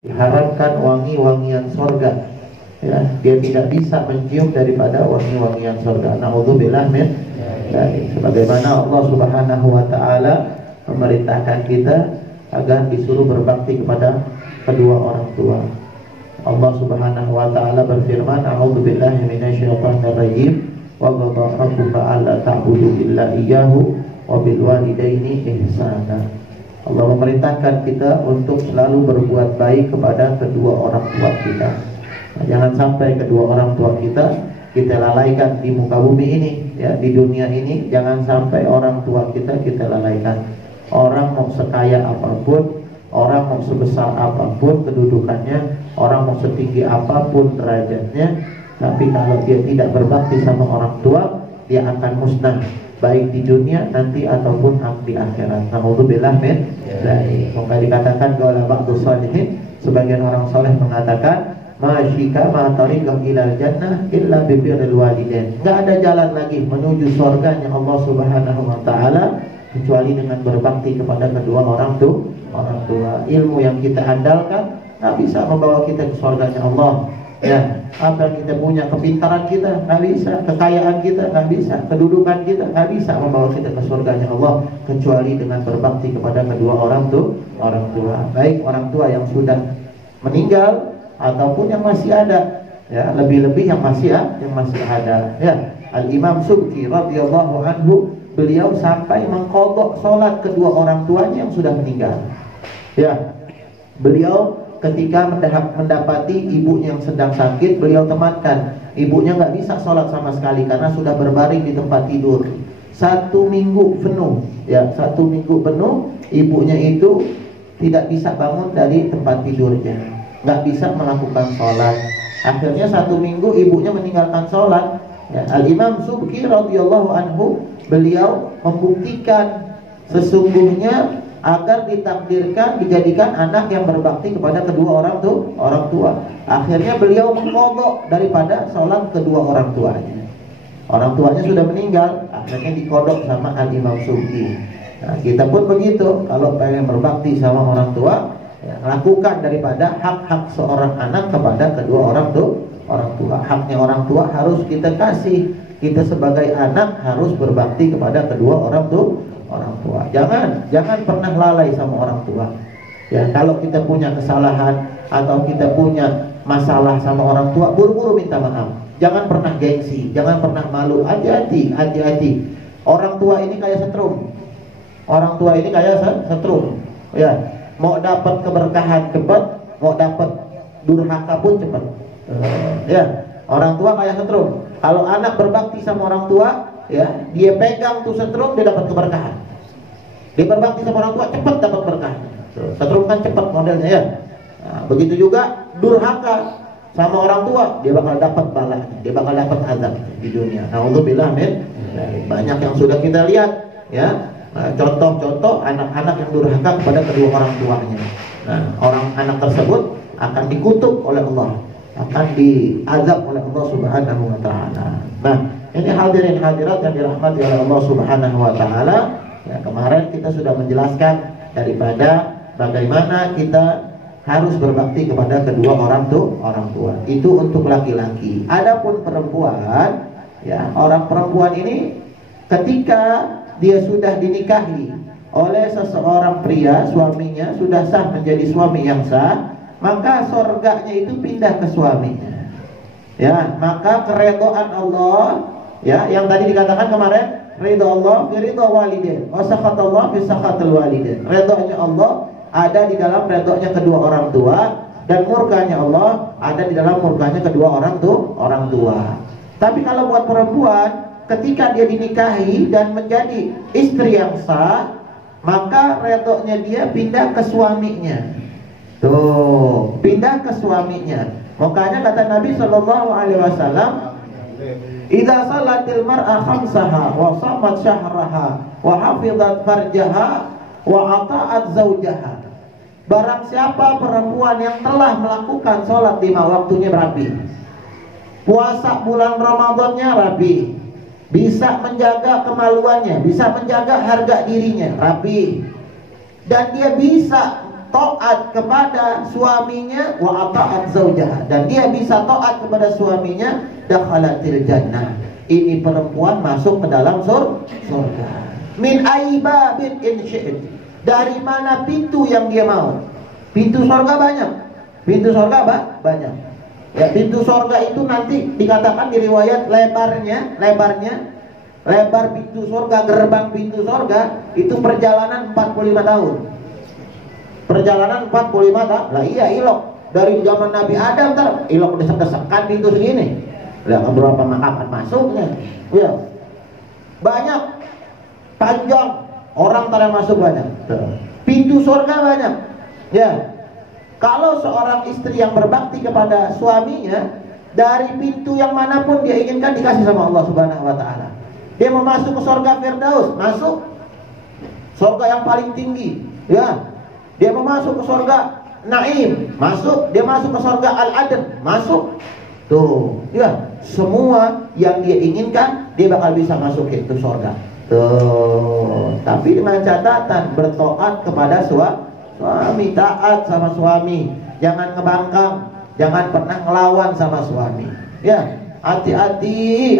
diharapkan wangi-wangian sorga, ya, dia tidak bisa mencium daripada wangi-wangian sorga. Na'udzubillah min dzalik. Sebagaimana Allah Subhanahu wa taala memerintahkan kita agar disuruh berbakti kepada kedua orang tua. Allah Subhanahu wa taala berfirman, "A'udzubillahi minasyaitonir rajim. Wa qada rabbuka alla ta'budu illa iyyahu wa bil walidaini ihsana." Allah memerintahkan kita untuk selalu berbuat baik kepada kedua orang tua kita. Nah, jangan sampai kedua orang tua kita lalaikan di muka bumi ini, ya, di dunia ini. Jangan sampai orang tua kita lalaikan. Orang mau sekaya apapun, orang mau sebesar apapun kedudukannya, orang mau setinggi apapun derajatnya, tapi kalau dia tidak berbakti sama orang tua, dia akan musnah, baik di dunia nanti ataupun di akhirat. Na'udzubillah min dzalik. Maka dikatakan qala ba'du shalihin, sebagian orang saleh mengatakan, "Masyika ma tariqah ilal jannah illa bi birril walidain." Enggak ada jalan lagi menuju surganya Allah Subhanahu wa taala kecuali dengan berbakti kepada kedua orang tua. Ilmu yang kita andalkan enggak bisa membawa kita ke surganya Allah. Ya, apa yang kita punya, kepintaran kita nggak bisa, kekayaan kita nggak bisa, kedudukan kita nggak bisa membawa kita ke surganya Allah kecuali dengan berbakti kepada kedua orang tua. Baik orang tua yang sudah meninggal ataupun yang masih ada, ya, lebih-lebih yang masih ada. Ya, Al-Imam Subki radhiyallahu anhu, beliau sampai mengqadha salat kedua orang tuanya yang sudah meninggal. Ya, beliau ketika mendapati ibunya yang sedang sakit, beliau temankan. Ibunya nggak bisa sholat sama sekali karena sudah berbaring di tempat tidur 1 minggu penuh. Ya, 1 minggu penuh ibunya itu tidak bisa bangun dari tempat tidurnya, nggak bisa melakukan sholat. Akhirnya 1 minggu ibunya meninggalkan sholat. Ya, Al-Imam Subki radhiyallahu anhu, beliau membuktikan sesungguhnya agar ditakdirkan dijadikan anak yang berbakti kepada kedua orang tua. Akhirnya beliau mengqadha daripada sholat kedua orang tuanya. Orang tuanya sudah meninggal, akhirnya diqadha sama Al-Imam Subki. Nah, kita pun begitu, kalau pengen berbakti sama orang tua, ya, lakukan daripada hak-hak seorang anak kepada kedua orang tua. Haknya orang tua harus kita kasih. Kita sebagai anak harus berbakti kepada kedua orang tua. Jangan pernah lalai sama orang tua. Ya, kalau kita punya kesalahan atau kita punya masalah sama orang tua, buru-buru minta maaf. Jangan pernah gengsi, jangan pernah malu. Hati-hati. Orang tua ini kayak setrum. Ya, mau dapat keberkahan cepat, mau dapat durhaka pun cepat. Ya, orang tua kayak setrum. Kalau anak berbakti sama orang tua, ya, dia pegang tuh setrum, dia dapat keberkahan. Dia berbakti sama orang tua, cepat dapat berkah. Setrum kan cepat modelnya, ya. Nah, begitu juga durhaka sama orang tua, dia bakal dapat balanya, dia bakal dapat azab di dunia. Na'udzubillah min dzalik. Banyak yang sudah kita lihat, ya. Nah, contoh-contoh anak-anak yang durhaka kepada kedua orang tuanya. Nah, anak tersebut akan dikutuk oleh Allah, akan diazab oleh Allah Subhanahu wa taala. Nah, ini hadirin hadirat yang dirahmati oleh Allah Subhanahu wa taala. Ya, kemarin kita sudah menjelaskan daripada bagaimana kita harus berbakti kepada kedua orang tua. Itu untuk laki-laki. Adapun perempuan, ya, orang perempuan ini ketika dia sudah dinikahi oleh seseorang pria, suaminya sudah sah menjadi suami yang sah, maka surganya itu pindah ke suaminya. Ya, maka keridhaan Allah, ya, yang tadi dikatakan kemarin, ridha Allah fi ridha walidain, wa sakhatullah fi sakhatil walidain. Ridhonya Allah ada di dalam ridhonya kedua orang tua, dan murkanya Allah ada di dalam murkanya kedua orang tua. Tapi kalau buat perempuan, ketika dia dinikahi dan menjadi istri yang sah, maka ridhonya dia pindah ke suaminya. Tuh, pindah ke suaminya. Makanya kata Nabi sallallahu alaihi wasallam, idza salatil mar'a khamsaha wa shamat syahraha wa hafizat farjaha wa ata'at zaujaha. Barang siapa perempuan yang telah melakukan sholat 5 waktunya rapi, puasa bulan Ramadannya rapi, bisa menjaga kemaluannya, bisa menjaga harga dirinya rapi, dan dia bisa taat kepada suaminya, wa ata'at zaujaha, dan dia bisa taat kepada suaminya, dakhalatil jannah. Ini perempuan masuk ke dalam surga. Min aibabin in syi'it, dari mana pintu yang dia mau. Pintu surga banyak. Pintu surga banyak. Ya, pintu surga itu nanti dikatakan di riwayat lebar pintu surga, gerbang pintu surga itu perjalanan 45 tahun. Perjalanan 45 tahun. Lah iya, ilok dari zaman Nabi Adam ilok desek-desekan pintu segini. Lah berapa kapan masuknya? Ya. Banyak, panjang, orang masuk banyak. Pintu surga banyak. Ya. Kalau seorang istri yang berbakti kepada suaminya, dari pintu yang manapun dia inginkan dikasih sama Allah Subhanahu wa taala. Dia mau masuk ke surga Firdaus, masuk. Surga yang paling tinggi, ya. Dia mau masuk ke surga Naim, masuk. Dia masuk ke surga Al-Adn, masuk. Tuh, ya. Semua yang dia inginkan dia bakal bisa masuk itu surga. Tuh. Tapi dengan catatan bertaat kepada suami, taat sama suami, jangan ngebangkang, jangan pernah ngelawan sama suami. Ya, hati-hati.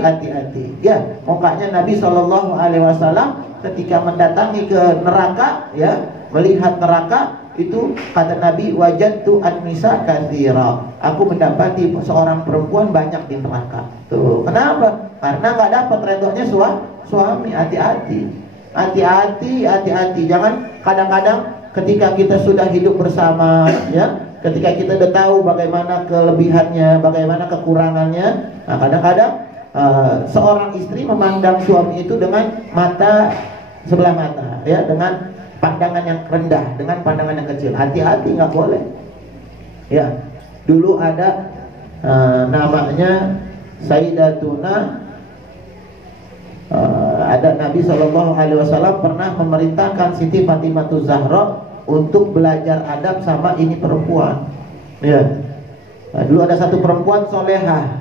Ya, makanya Nabi Shallallahu Alaihi Wasallam ketika mendatangi ke neraka, ya, melihat neraka itu kata Nabi, wajadtu an-nisa katsira. Aku mendapati seorang perempuan banyak di neraka. Tuh, kenapa? Karena nggak dapat redhonya suami. Hati-hati. Jangan kadang-kadang ketika kita sudah hidup bersama, ya, ketika kita udah tahu bagaimana kelebihannya, bagaimana kekurangannya, nah kadang-kadang seorang istri memandang suami itu dengan mata sebelah mata, ya, dengan pandangan yang rendah, dengan pandangan yang kecil. Hati-hati, nggak boleh. Ya, dulu ada namanya Sayyidatuna, ada Nabi Shallallahu Alaihi Wasallam pernah memerintahkan Siti Fatimah Zahra untuk belajar adab sama ini perempuan. Ya, nah, dulu ada satu perempuan solehah.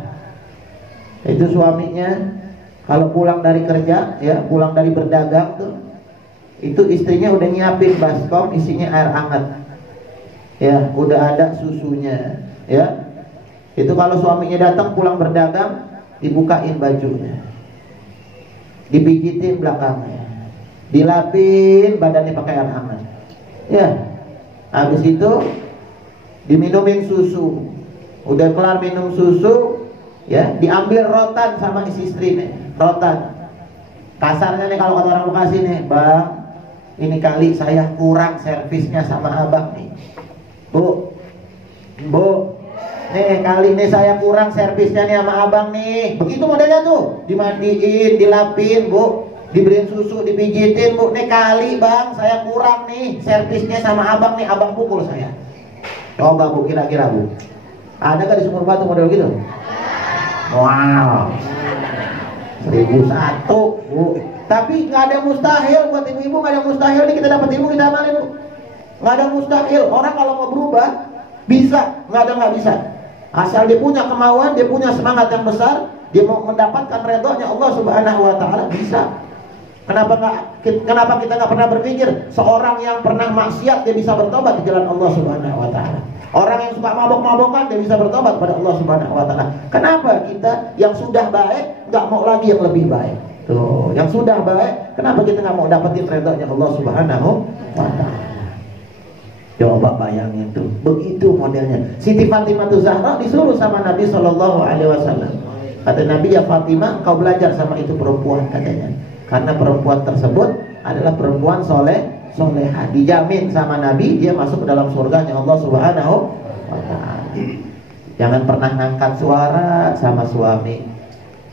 Itu suaminya kalau pulang dari kerja, ya, pulang dari berdagang tuh, itu istrinya udah nyiapin baskom isinya air hangat. Ya, udah ada susunya. Ya, itu kalau suaminya datang pulang berdagang, dibukain bajunya, dipijitin belakangnya, dilapin badannya pakai air hangat. Ya, habis itu diminumin susu. Udah kelar minum susu, ya, diambil rotan sama istri nih, rotan. Kasarnya nih kalau kata orang Bekasi nih, bang, ini kali saya kurang servisnya sama abang nih. Bu, nih kali ini saya kurang servisnya nih sama abang nih. Begitu modelnya tuh, dimandiin, dilapin, bu, dibeliin susu, dipijitin, bu. Nih kali bang, saya kurang nih servisnya sama abang nih, abang pukul saya. Coba bu, kira-kira bu, ada gak di Sumur Batu model gitu? Wow, 1001 bu. Tapi nggak ada mustahil buat ibu-ibu, nggak ada mustahil nih kita dapat ilmu, kita amalin bu. Nggak ada mustahil. Orang kalau mau berubah bisa, nggak bisa. Asal dia punya kemauan, dia punya semangat yang besar, dia mau mendapatkan redhonya Allah Subhanahu Wa Taala, bisa. Kenapa kita nggak pernah berpikir seorang yang pernah maksiat dia bisa bertobat di jalan Allah Subhanahu Wa Taala? Orang yang suka mabok-mabokan dia bisa bertobat pada Allah Subhanahu Wa Taala. Kenapa kita yang sudah baik nggak mau lagi yang lebih baik? Tuh, yang sudah baik, kenapa kita nggak mau dapetin redhonya Allah Subhanahu Wa Taala? Coba bayangin tuh, begitu modelnya. Siti Fatimah Zahra disuruh sama Nabi Shallallahu Alaihi Wasallam. Kata Nabi, ya Fatimah, kau belajar sama itu perempuan, katanya. Karena perempuan tersebut adalah perempuan solehah, dijamin sama Nabi dia masuk ke dalam surganya Allah Subhanahu Wa Taala. Jangan pernah ngangkat suara sama suami.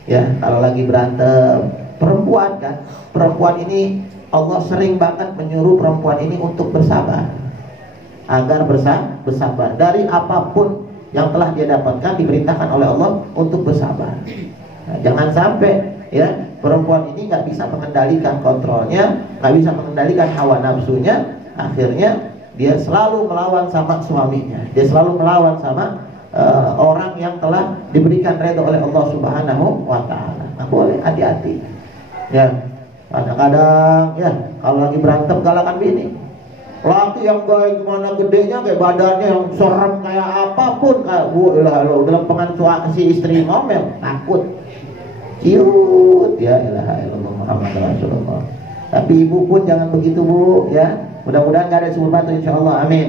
Ya, kalau lagi berantem, perempuan kan, perempuan ini Allah sering banget menyuruh perempuan ini untuk bersabar, agar bersabar dari apapun yang telah dia dapatkan, diperintahkan oleh Allah untuk bersabar. Nah, jangan sampai ya perempuan ini nggak bisa mengendalikan kontrolnya, nggak bisa mengendalikan hawa nafsunya, akhirnya dia selalu melawan sama suaminya, dia selalu melawan sama orang yang telah diberikan redha oleh Allah Subhanahu Wa Taala. Nah, boleh hati-hati. Ya, kadang-kadang ya kalau lagi berantem galakan bini. Laki yang kayak gimana gedenya, kayak badannya yang serem kayak apapun, kayak dalam pengakuan si istri ngomel, takut. Ciut, ya ilaha illallah Muhammad Rasulullah. Tapi ibu pun jangan begitu bu, ya. Mudah-mudahan gak ada sumur batu, insya Allah, amin.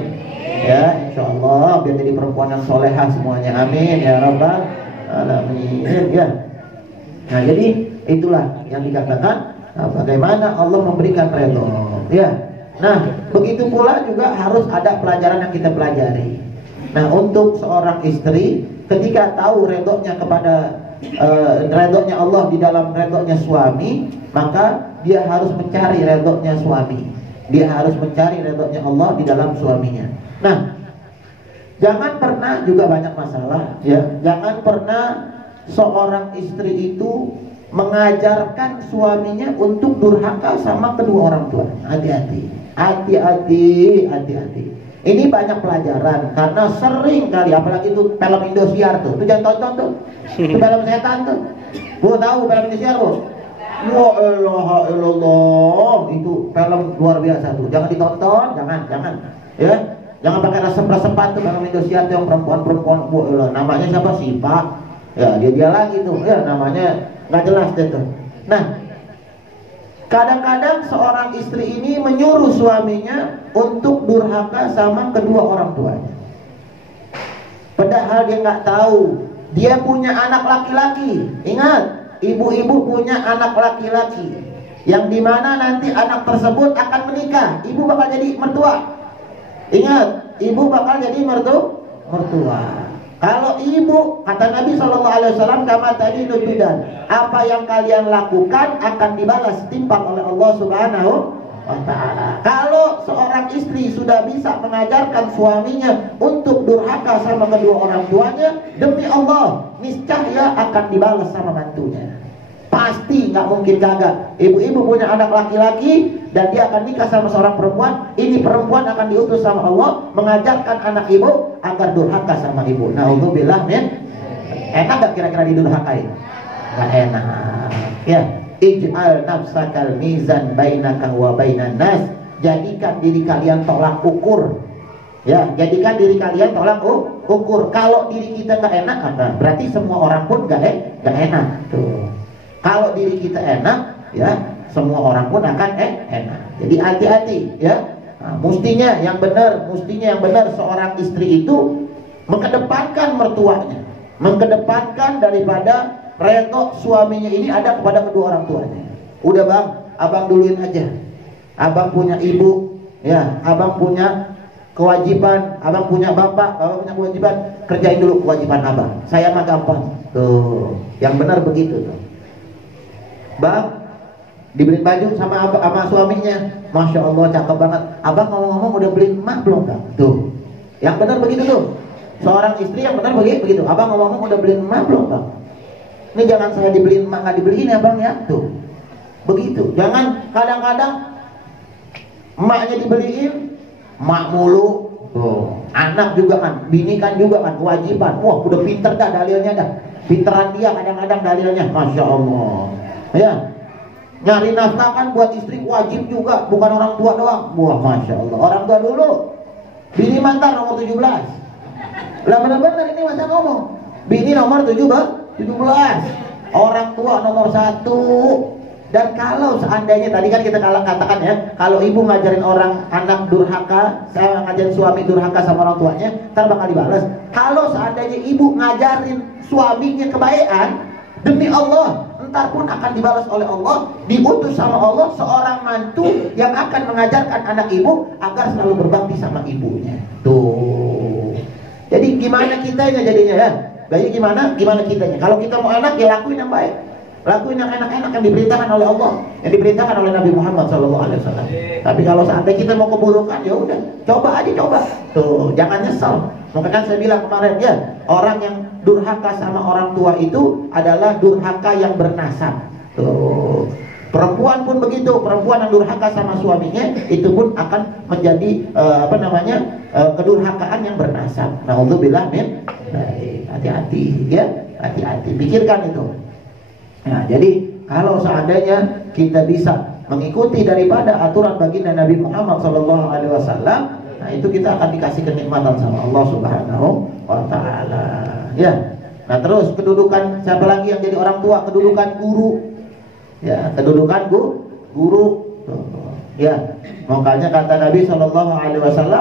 Ya, insya Allah biar jadi perempuan yang solehah semuanya, amin ya rabbal alamin. Ya. Nah jadi itulah yang dikatakan bagaimana Allah memberikan redho. Ya. Nah begitu pula juga harus ada pelajaran yang kita pelajari. Nah untuk seorang istri ketika tahu redhonya kepada redhonya Allah di dalam redhonya suami, maka dia harus mencari redhonya suami. Dia harus mencari redhonya Allah di dalam suaminya. Nah, jangan pernah juga banyak masalah, ya. Jangan pernah seorang istri itu mengajarkan suaminya untuk durhaka sama kedua orang tua. Hati-hati, hati-hati. Ini banyak pelajaran karena sering kali, apalagi itu film Indosiar tuh jangan tonton tuh. Itu film setan tuh. Bu tahu film Indosiar bu? Ya Allah, itu film luar biasa tuh. Jangan ditonton, jangan. Ya, jangan pakai resep-resepan tuh film Indosiar tuh yang perempuan-perempuan. Namanya siapa sih Pak? Ya dia lagi tuh. Ya namanya nggak jelas deh tuh. Nah, kadang-kadang seorang istri ini menyuruh suaminya untuk durhaka sama kedua orang tuanya. Padahal dia nggak tahu dia punya anak laki-laki. Ingat, ibu-ibu punya anak laki-laki yang dimana nanti anak tersebut akan menikah. Ibu bakal jadi mertua. Ingat, ibu bakal jadi mertua. Kalau ibu, kata Nabi SAW, kama tadi nutudan, apa yang kalian lakukan akan dibalas timpang oleh Allah Subhanahu wa Ta'ala. Kalau seorang istri sudah bisa mengajarkan suaminya untuk durhaka sama kedua orang tuanya, demi Allah, niscaya akan dibalas sama mantunya. Pasti, nggak mungkin gagal. Ibu-ibu punya anak laki-laki dan dia akan nikah sama seorang perempuan. Ini perempuan akan diutus sama Allah mengajarkan anak ibu agar durhaka sama ibu. Naudzubillah min. Enak gak kira-kira didurhakai? Gak enak. Ya, ij'al nafsakal mizan bainaka wa bainan nas. Jadikan diri kalian tolak ukur. Ya, jadikan diri kalian tolak ukur. Kalau diri kita gak enak, berarti semua orang pun gak enak. Tuh. Kalau diri kita enak, ya semua orang pun akan enak. Jadi hati-hati, ya. Nah, mestinya yang benar seorang istri itu mengedepankan mertuanya, mengedepankan daripada redho suaminya ini ada kepada kedua orang tuanya. Udah bang, abang duluin aja. Abang punya ibu, ya. Abang punya kewajiban, abang punya bapak punya kewajiban. Kerjain dulu kewajiban abang. Saya mah gampang. Tuh, yang benar begitu tuh. Bang, dibeliin baju sama suaminya, masya Allah cakep banget. Abang ngomong-ngomong udah beliin emak belum bang? Tuh, yang benar begitu tuh. Seorang istri yang benar begitu. Abang ngomong udah beliin emak belum bang? Ini jangan saya dibeliin emak nggak dibeliin ya bang ya. Tuh, begitu. Jangan kadang-kadang emaknya dibeliin, emak mulu. Tuh, anak juga kan, bini kan juga kan kewajiban. Wah, udah pinter dah dalilnya dah. Pinteran dia kadang-kadang dalilnya, masya Allah. Ya, nyari nafkah kan buat istri wajib juga, bukan orang tua doang. Wah, masya Allah. Orang tua dulu, bini mantan nomor 17. Lah benar-benar ini masa ngomong. Bini nomor 17. Orang tua nomor 1. Dan kalau seandainya tadi kan kita katakan ya, kalau ibu ngajarin orang anak durhaka, saya ngajarin suami durhaka sama orang tuanya, ntar bakal dibalas. Kalau seandainya ibu ngajarin suaminya kebaikan, demi Allah, ntar pun akan dibalas oleh Allah, diutus sama Allah seorang mantu yang akan mengajarkan anak ibu agar selalu berbakti sama ibunya. Tuh. Jadi gimana kitanya jadinya ya? Jadi gimana kitanya? Kalau kita mau enak ya lakuin yang baik. Lakuin yang enak-enak yang diperintahkan oleh Allah, yang diperintahkan oleh Nabi Muhammad SAW. Tapi kalau seandainya kita mau keburukan, ya udah, coba. Tuh, jangan nyesel. Maka kan saya bilang kemarin ya, orang yang durhaka sama orang tua itu adalah durhaka yang bernasab. Tuh. Perempuan pun begitu, perempuan yang durhaka sama suaminya itu pun akan menjadi kedurhakaan yang bernasab. Naudzubillah min. Hati-hati ya, hati-hati. Pikirkan itu. Nah, jadi kalau seandainya kita bisa mengikuti daripada aturan baginda Nabi Muhammad SAW, nah itu kita akan dikasih kenikmatan sama Allah Subhanahu wa Ta'ala. Ya. Nah terus kedudukan siapa lagi yang jadi orang tua? Kedudukan guru. Ya, kedudukan guru. Ya, makanya kata Nabi SAW,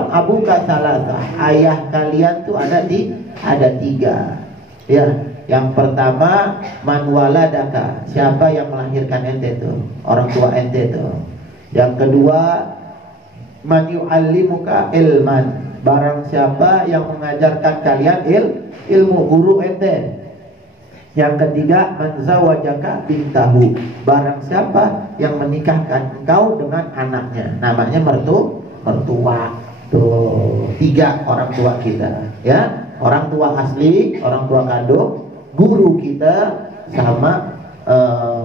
Abu Kasalatah, ayah kalian tuh ada 3. Ya, yang pertama manwaladaka, siapa yang melahirkan ente tuh? Orang tua ente tuh. Yang kedua man yu'allimuka ilman, barang siapa yang mengajarkan kalian ilmu, guru ente. Yang ketiga man zawajaka bintahu, barang siapa yang menikahkan engkau dengan anaknya, namanya mertua. Tuh 3 orang tua kita, ya. Orang tua asli, orang tua kandung, guru kita, sama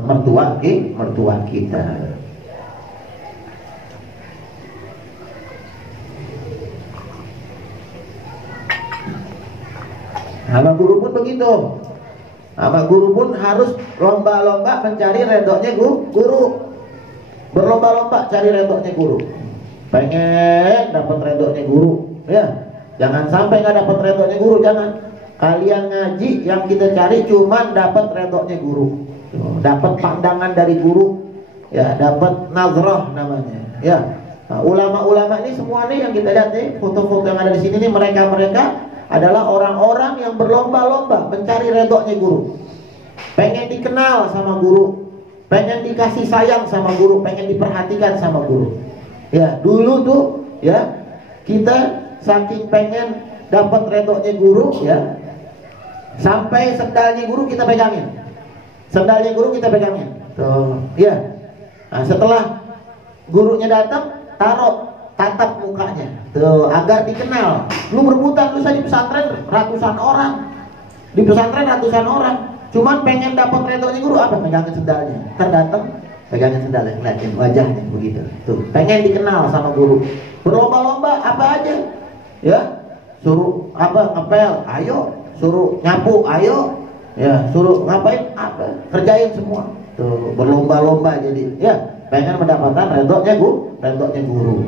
mertua kita. Sama guru pun begitu. Sama guru pun harus lomba-lomba mencari redoknya guru. Berlomba-lomba cari redoknya guru. Pengen dapat redoknya guru, ya. Jangan sampai nggak dapat redoknya guru, jangan. Kalian ngaji yang kita cari cuman dapat redoknya guru, dapat pandangan dari guru, ya, dapat nazrah namanya, ya. Nah, ulama-ulama ini semua nih yang kita lihat nih, foto-foto yang ada di sini nih, mereka adalah orang-orang yang berlomba-lomba mencari redoknya guru, pengen dikenal sama guru, pengen dikasih sayang sama guru, pengen diperhatikan sama guru. Ya, dulu tuh, ya, kita saking pengen dapat redoknya guru, ya, sampai sendalnya guru kita pegangin. Sendalnya guru kita pegangin. Tuh, ya. Nah, setelah gurunya datang, tatap mukanya. Tuh, agar dikenal. Lu berbutan lu saja di pesantren ratusan orang. Di pesantren ratusan orang. Cuman pengen dapat redoknya guru, apa? Pegangin sendalnya. Ntar datang, pegangin sendalnya, ngeliatin wajahnya begitu. Tuh, pengen dikenal sama guru. Berlomba-lomba apa aja. Ya, suruh ngepel, ayo. Suruh nyapu, ayo. Ya, suruh ngapain, apa, kerjain semua. Tuh, berlomba-lomba jadi. Ya, pengen mendapatkan redoknya guru.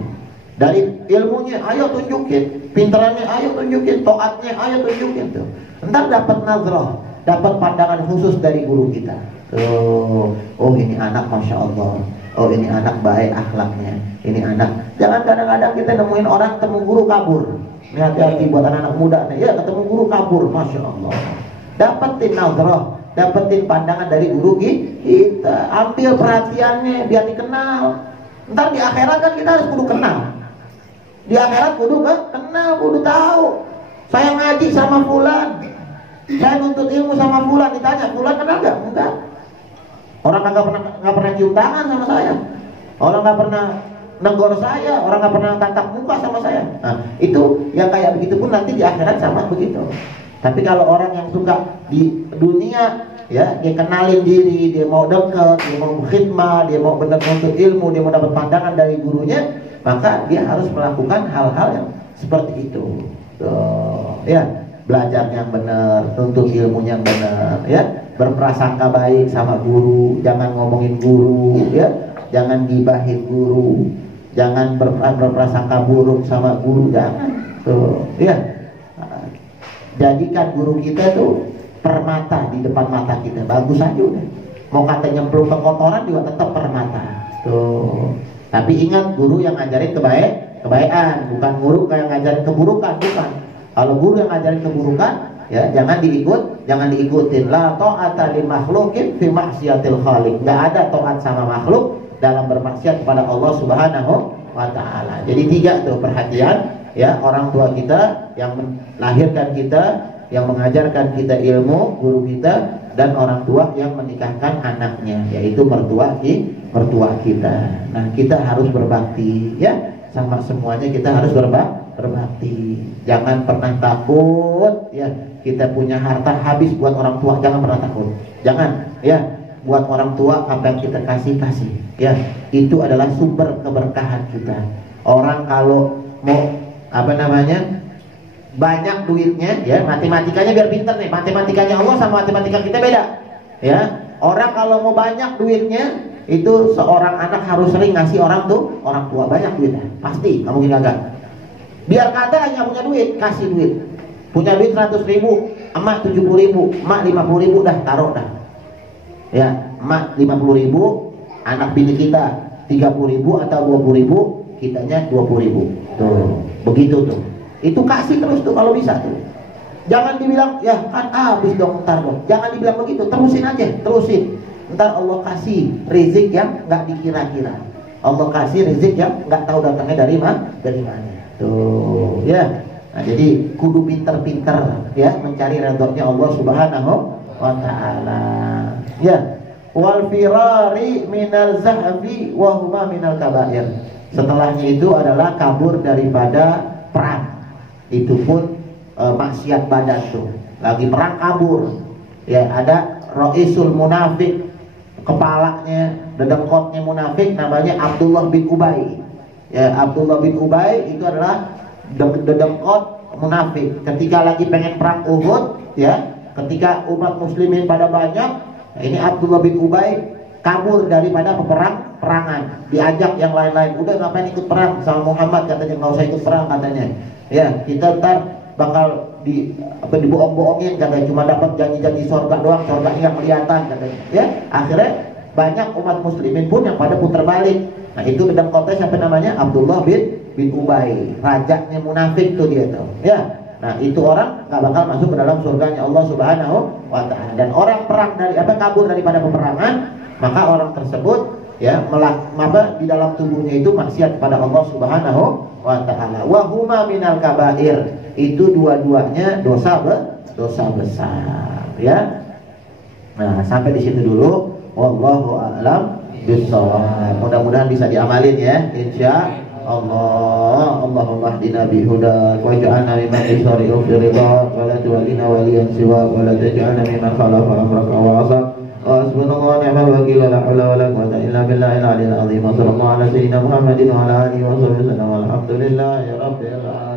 Dari ilmunya, ayo tunjukin. Pinterannya, ayo tunjukin. Toatnya, ayo tunjukin. Tuh, ntar dapat nazrah, dapat pandangan khusus dari guru kita. Tuh, oh ini anak masya Allah. Oh ini anak baik akhlaknya. Ini anak. Jangan kadang-kadang kita nemuin orang ketemu guru kabur. Ini hati-hati buat anak-anak muda nih. Ya, ketemu guru kabur, masya Allah. Dapetin nazrah, dapetin pandangan dari guru kita. Ambil perhatiannya biar dikenal. Ntar di akhirat kan kita harus kudu kenal. Di akhirat kudu kenal, kudu tahu. Saya ngaji sama fulan, saya nuntut ilmu sama fulan, ditanya fulan kenal gak? Enggak. Orang nggak pernah cium tangan sama saya. Orang nggak pernah negor saya, orang nggak pernah tatap muka sama saya. Nah, itu yang kayak begitu pun nanti di akhirat sama begitu. Tapi kalau orang yang suka di dunia, ya, dia kenalin diri, dia mau dekat, dia mau khidmah, dia mau benar untuk ilmu, dia mau dapat pandangan dari gurunya, maka dia harus melakukan hal-hal yang seperti itu. Tuh, ya, belajar yang benar, tuntut ilmu yang benar, ya, berprasangka baik sama guru, jangan ngomongin guru, ya, jangan gibahin guru, jangan berprasangka buruk sama guru, jangan. Tuh, ya, jadikan guru kita tuh permata di depan mata kita, bagus aja udah. Mau kata nyemplung ke kotoran juga tetap permata. Tuh. Tapi ingat, guru yang ngajarin kebaikan, bukan guru yang ngajarin keburukan, bukan. Kalau guru yang ngajarin keburukan, ya jangan diikutin. La ta'ata li makhluqin fi maksiatil khaliq. Enggak ada taat sama makhluk dalam bermaksiat kepada Allah Subhanahu wa Ta'ala. Jadi 3 tuh perhatian, ya, orang tua kita yang melahirkan kita, yang mengajarkan kita ilmu, guru kita, dan orang tua yang menikahkan anaknya, yaitu mertua kita. Nah, kita harus berbakti, ya, sama semuanya kita harus berbakti. Jangan pernah takut, ya, kita punya harta habis buat orang tua, jangan pernah takut. Jangan, ya, buat orang tua apa yang kita kasih, ya, itu adalah sumber keberkahan kita. Orang kalau mau banyak duitnya, ya, matematikanya biar pinter nih. Matematikanya Allah sama matematika kita beda, ya. Orang kalau mau banyak duitnya, itu seorang anak harus sering ngasih orang tua banyak duitnya, pasti nggak mungkin gagal. Biar kata hanya punya duit, kasih duit. Punya duit 100.000, emak 70.000, emak 50.000, dah taruh dah. Ya, emak 50.000, anak bini kita 30.000 atau 20.000, kitanya 20.000. Tuh, begitu tuh. Itu kasih terus tuh kalau bisa tuh. Jangan dibilang ya kan habis dong ntar dong. Jangan dibilang begitu, terusin aja, terusin. Ntar Allah kasih rezeki yang nggak dikira-kira. Allah kasih rezeki yang nggak tahu datangnya dari mana. Tuh, ya. Nah, jadi kudu pinter-pinter ya mencari redhonya Allah Subhanahu wa taala. Ya. Wal firari minal zahfi wa huma minal kabair. Setelahnya itu adalah kabur daripada perang. Itu pun maksiat badan tuh. Lagi perang kabur. Ya, ada Raisul Munafik, kepalanya, dedengkotnya munafik namanya Abdullah bin Ubay. Ya, Abdullah bin Ubay itu adalah dedengkot munafik. Ketika lagi pengen perang Uhud, ya, ketika umat muslimin pada banyak, ini Abdullah bin Ubay kabur daripada peperangan. Diajak yang lain-lain, udah ngapain ikut perang sama Muhammad, katanya nggak usah ikut perang katanya. Ya, kita ntar bakal dibohong-bohongin katanya, cuma dapat janji-janji surga doang, surga nggak kelihatan katanya. Ya, akhirnya banyak umat muslimin pun yang pada putar balik. Nah, itu bedang konteks siapa namanya? Abdullah bin Ubay, rajanya munafik tuh dia tuh. Ya, nah itu orang nggak bakal masuk ke dalam surganya Allah Subhanahu wa taala. Dan orang perang kabur daripada peperangan, maka orang tersebut ya di dalam tubuhnya itu maksiat kepada Allah Subhanahu wa taala. Wa huma minal kabair. Itu dua-duanya dosa besar, ya. Nah, sampai di situ dulu. Wallahu a'lam bishawab. Mudah-mudahan bisa diamalin ya, insya Allah. Allahumma hdina bihudak waj'alna mimman yusari'u fi ridhak wa la tuwallina waliyan siwak wa la taj'alna mimman khalafa amraka wa 'asak. Hasbunallahu wa ni'mal wakeel, la haula wa la quwwata illa billahil 'aliyyil 'azim. Sallallahu ala sayyidina Muhammadin wa ala alihi wa sahbihi wasallam. Alhamdulillahi rabbil alamin.